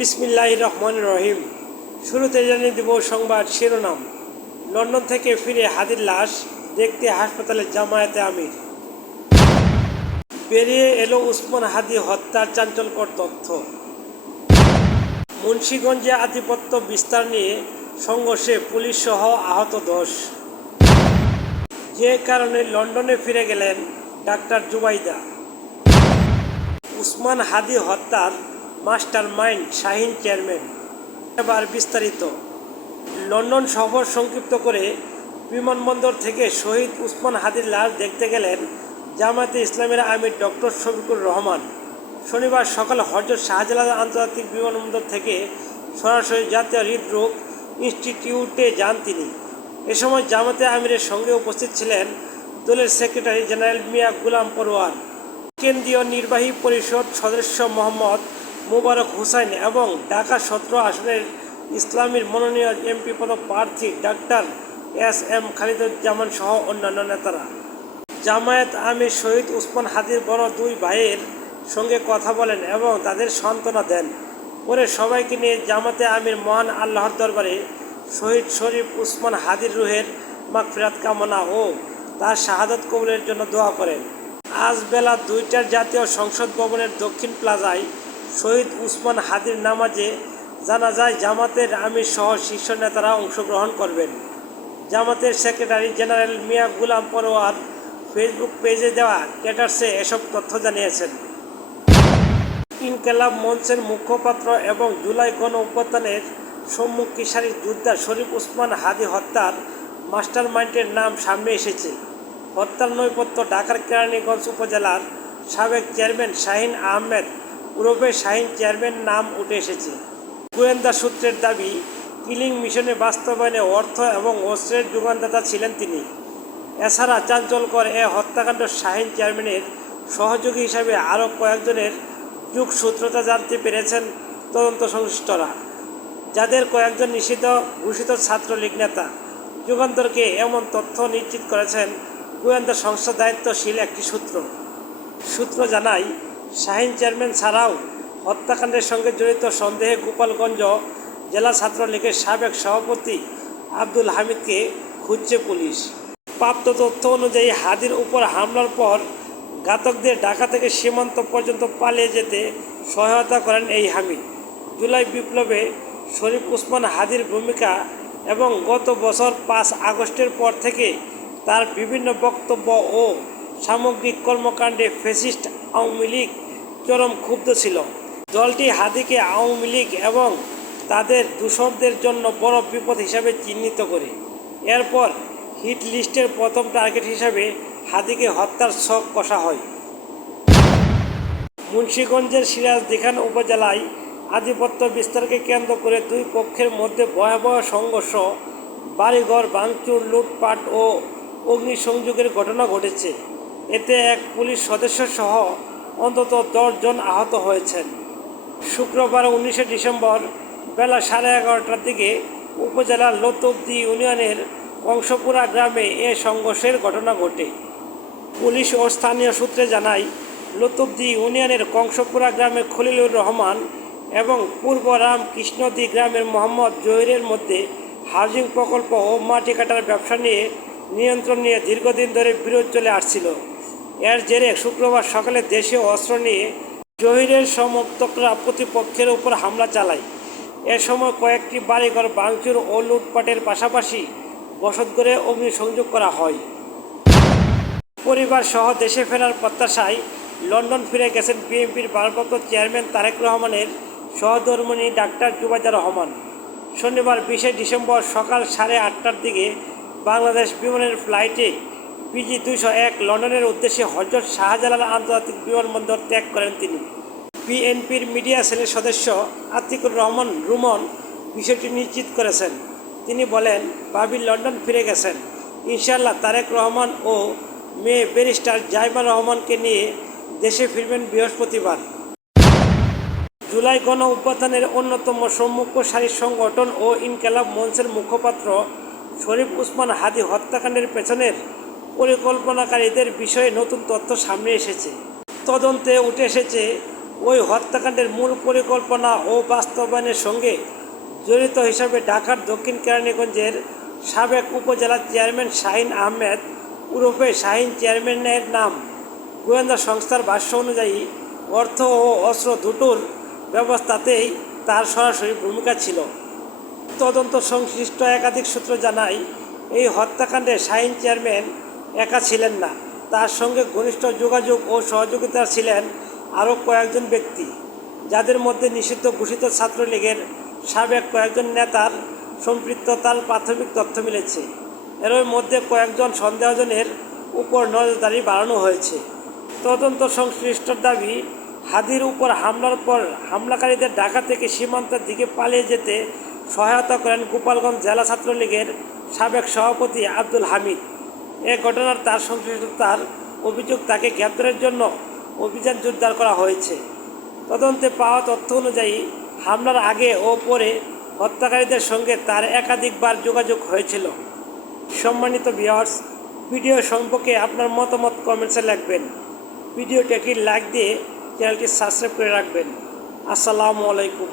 বিসমিল্লাহির রহমানির রহিম। শুরুতে জানিয়ে দেব সংবাদ শিরোনাম। লন্ডন থেকে ফিরে হাদির লাশ দেখতে হাসপাতালে জামায়াতে আমির। বেরিয়ে এলো উসমান হাদি হত্যার চাঞ্চল্যকর তথ্য। মুন্সিগঞ্জে আধিপত্য বিস্তার নিয়ে সংঘর্ষে পুলিশ সহ আহত 10। যে কারণে লন্ডনে ফিরে গেলেন ডাক্তার জুবাইদা। উসমান হাদি হত্যার মাস্টার মাইন্ড শাহিন চেয়ারম্যান। এবার বিস্তারিত। লন্ডন সফর সংক্ষিপ্ত করে বিমানবন্দর থেকে শহীদ উসমান হাদির লাশ দেখতে গেলেন জামায়াতে ইসলামের আমির ডক্টর শফিকুর রহমান। শনিবার সকালে হযরত শাহজালাল আন্তর্জাতিক বিমানবন্দর থেকে সরাসরি জাতীয় হৃদরোগ ইনস্টিটিউটে যান তিনি। এ সময় জামায়াতে আমিরের সঙ্গে উপস্থিত ছিলেন দলের সেক্রেটারি জেনারেল মিয়া গোলাম পরোয়ার, কেন্দ্রীয় নির্বাহী পরিষদ সদস্য মোহাম্মদ মোবারক হুসাইন এবং ঢাকা 17 আসনের ইসলামীর মনোনীত এমপি পদপ্রার্থী ডাক্তার এস.এম. খালিদুজ্জামান সহ অন্যান্য নেতারা। জামায়াত আমির শহীদ উসমান হাদির বড় দুই ভাইয়ের সঙ্গে কথা বলেন এবং তাদের সান্ত্বনা দেন। পরে সবাইকে নিয়ে জামায়াতে আমির মহান আল্লাহর দরবারে শহীদ শরীফ উসমান হাদির রুহের মাগফিরাত কামনা ও তার শাহাদাত কবুলের জন্য দোয়া করেন। আজ বেলা 2টার জাতীয় সংসদ ভবনের দক্ষিণ প্লাজায় শহীদ উসমান হাদির নামাজে জানাজায় জামাতের আমির সহ শীর্ষ নেতারা অংশগ্রহণ করবেন। জামাতের সেক্রেটারি জেনারেল মিয়া গোলাম পরোয়ার ফেসবুক পেজে দেওয়া স্ট্যাটাসে এসব তথ্য জানিয়েছেন। ইনকিলাব মঞ্চের মুখপাত্র এবং জুলাই গণ অভ্যুত্থানের সম্মুখী সারির যোদ্ধা শরীফ উসমান হাদি হত্যার মাস্টার মাইন্ডের নাম সামনে এসেছে। হত্যার নৈপথ্য ঢাকার কেরানীগঞ্জ উপজেলার সাবেক চেয়ারম্যান শাহিন আহমেদ ওরফে শাহিন চেয়ারম্যান নাম উঠে এসেছে। গোয়েন্দা সূত্রের দাবি, কিলিং মিশনে বাস্তবায়নে অর্থ এবং অস্ত্রের যোগানদাতা ছিলেন তিনি। এছাড়া চাঞ্চল্যকর এ হত্যাকাণ্ড শাহিন চেয়ারম্যানের সহযোগী হিসাবে আরও কয়েকজনের যোগসূত্রতা জানতে পেরেছেন তদন্ত সংশ্লিষ্টরা, যাদের কয়েকজন নিষিদ্ধ ঘোষিত ছাত্রলীগ নেতা। যুগান্তরকে এমন তথ্য নিশ্চিত করেছেন গোয়েন্দা সংস্থা দায়িত্বশীল একটি সূত্র জানায়, শাহিন চেয়ারম্যান ছাড়াও হত্যাকাণ্ডের সঙ্গে জড়িত সন্দেহে গোপালগঞ্জ জেলা ছাত্রলীগের সাবেক সভাপতি আব্দুল হামিদকে খুঁজছে পুলিশ। প্রাপ্ত তথ্য অনুযায়ী হাদির উপর হামলার পর ঘাতকদের ঢাকা থেকে সীমান্ত পর্যন্ত পালিয়ে যেতে সহায়তা করেন এই হামিদ। জুলাই বিপ্লবে শরীফ উসমান হাদির ভূমিকা এবং গত বছর 5 আগস্টের পর থেকে তার বিভিন্ন বক্তব্য ও সামগ্রিক কর্মকাণ্ডে ফ্যাসিস্ট আওয়ামী লীগ চরম ক্ষুব্ধ ছিল। দলটি হাদিকে আওয়ামী লীগ এবং তাদের দূষরদের জন্য বড় বিপদ হিসাবে চিহ্নিত করে। এরপর হিট লিস্টের প্রথম টার্গেট হিসাবে হাদিকে হত্যার ছক কষা হয়। মুন্সিগঞ্জের সিরাজদিখান উপজেলায় আধিপত্য বিস্তারকে কেন্দ্র করে দুই পক্ষের মধ্যে ভয়াবহ সংঘর্ষ, বাড়িঘর ভাঙচুর, লুটপাট ও অগ্নিসংযোগের ঘটনা ঘটেছে। এতে এক পুলিশ সদস্য সহ অন্তত 10 জন আহত হয়েছেন। শুক্রবার 19 ডিসেম্বর বেলা 11:30টার দিকে উপজেলার লতুবদি ইউনিয়নের কংসপুরা গ্রামে এ সংঘর্ষের ঘটনা ঘটে। পুলিশ ও স্থানীয় সূত্রে জানায়, লতুবদি ইউনিয়নের কংসপুরা গ্রামের খলিলুর রহমান এবং পূর্ব রামকৃষ্ণদি গ্রামের মোহাম্মদ জহিরের মধ্যে হাউজিং প্রকল্প ও মাটি কাটার ব্যবসা নিয়ে নিয়ন্ত্রণ নিয়ে দীর্ঘদিন ধরে বিরোধ চলে আসছিল। এর জেরে শুক্রবার সকালে দেশীয় অস্ত্র নিয়ে জহিরের সমর্থকরা প্রতিপক্ষের উপর হামলা চালায়। এ সময় কয়েকটি বাড়িঘর ভাঙচুর ও লুটপাটের পাশাপাশি বসতঘরে অগ্নিসংযোগ করা হয়। পরিবার সহ দেশে ফেরার প্রত্যাশায় লন্ডন ফিরে গেছেন বিএনপির ভারপ্রাপ্ত চেয়ারম্যান তারেক রহমানের সহধর্মিণী ডাক্তার জুবাইদা রহমান। শনিবার 20 ডিসেম্বর সকাল 8:30টার দিকে বাংলাদেশ বিমানের ফ্লাইটে PG-201 লন্ডনের উদ্দেশ্যে হযরত শাহজালাল আন্তর্জাতিক বিমানবন্দর ত্যাগ করেন তিনি। বিএনপির মিডিয়া সেলের সদস্য আতিকুর রহমান রুমন বিষয়টি নিশ্চিত করেছেন। তিনি বলেন, ভাবি লন্ডন ফিরে গেছেন। ইনশাআল্লাহ তারেক রহমান ও মেয়ে ব্যারিস্টার জাইমা রহমানকে নিয়ে দেশে ফিরবেন বৃহস্পতিবার। জুলাই গণ অভ্যুত্থানের অন্যতম সম্মুখ সারির সংগঠন ও ইনকিলাব মঞ্চের মুখপাত্র শরীফ উসমান হাদি হত্যাকাণ্ডের পেছনের পরিকল্পনাকারীদের বিষয়ে নতুন তথ্য সামনে এসেছে। তদন্তে উঠে এসেছে, ওই হত্যাকাণ্ডের মূল পরিকল্পনা ও বাস্তবায়নের সঙ্গে জড়িত হিসাবে ঢাকার দক্ষিণ কেরানীগঞ্জের সাবেক উপজেলা চেয়ারম্যান শাহিন আহমেদ ওরফে শাহিন চেয়ারম্যানের নাম। গোয়েন্দা সংস্থার ভাষ্য অনুযায়ী অর্থ ও অস্ত্র দুটোর ব্যবস্থাতেই তার সরাসরি ভূমিকা ছিল। তদন্ত সংশ্লিষ্ট একাধিক সূত্র জানায়, এই হত্যাকাণ্ডে শাহিন চেয়ারম্যান একা ছিলেন না, তার সঙ্গে ঘনিষ্ঠ যোগাযোগ ও সহযোগিতা ছিলেন আরও কয়েকজন ব্যক্তি, যাদের মধ্যে নিষিদ্ধ ঘোষিত ছাত্রলীগের সাবেক কয়েকজন নেতার সম্পৃক্ততার প্রাথমিক তথ্য মিলেছে। এর মধ্যে কয়েকজন সন্দেহজনের উপর নজরদারি বাড়ানো হয়েছে। তদন্ত সংশ্লিষ্টর দাবি, হাদির উপর হামলার পর হামলাকারীদের ঢাকা থেকে সীমান্তের দিকে পালিয়ে যেতে সহায়তা করেন গোপালগঞ্জ জেলা ছাত্রলীগের সাবেক সভাপতি আব্দুল হামিদ। এ ঘটনার তার সংশ্লিষ্টতার অভিযোগ তাকে গ্রেপ্তারের জন্য অভিযান জোরদার করা হয়েছে। তদন্তে পাওয়া তথ্য অনুযায়ী হামলার আগে ও পরে হত্যাকারীদের সঙ্গে তার একাধিকবার যোগাযোগ হয়েছিল। সম্মানিত ভিউয়ার্স, ভিডিও সম্পর্কে আপনার মতামত কমেন্টসে লিখবেন। ভিডিওটি একটি লাইক দিয়ে চ্যানেলটি সাবস্ক্রাইব করে রাখবেন। আসসালামু আলাইকুম।